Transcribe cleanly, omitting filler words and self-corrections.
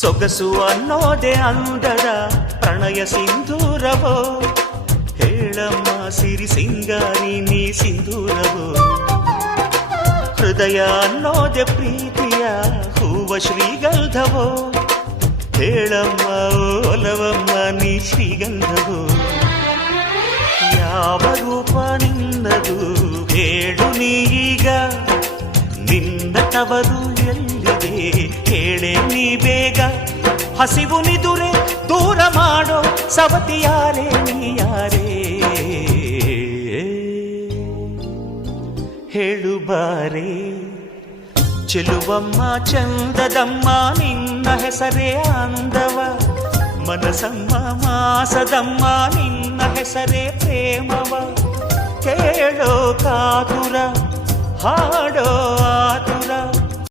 ಸೊಗಸು ಅನ್ನೋದೆ ಅಂದದ ಪ್ರಣಯ ಸಿಂಧೂರವೋ, ಹೇಳಮ್ಮ ಸಿರಿ ಸಿಂಗಾರಿ ನೀ ಸಿಂಧೂರವೋ. ಹೃದಯ ಅನ್ನೋದೆ ಪ್ರೀತಿಯ ಹೂವ ಶ್ರೀಗಂಧವೋ, ಹೇಳಮ್ಮ ಒಲವಮ್ಮ ನೀ ಶ್ರೀಗಂಧವೋ. ಯಾವ ರೂಪ ನಿನ್ನದು ಹೇಳು ನೀಗ, ನಿನ್ನ ತವರು ಎಲ್ಲಿದೆ ಹೇಳೆ ನೀ ಬೇಗ. ಹಸಿವು ನಿದುರೆ ದೂರ ಮಾಡೋ ಸವತಿಯಾರೇ ನೀಯಾರೇ, ಹೇಳು ಬಾರೇ. ಚೆಲುವಮ್ಮ ಚಂದದಮ್ಮ ನಿನ್ನ ಹೆಸರೇ ಅಂದವ, ಮನಸಮ್ಮ ಮಾಸದಮ್ಮ ನಿನ್ನ ಹೆಸರೇ ಪ್ರೇಮವ. ಕೇಳೋ ಕಾತುರ ಹಾಡೋ ಆತುರ,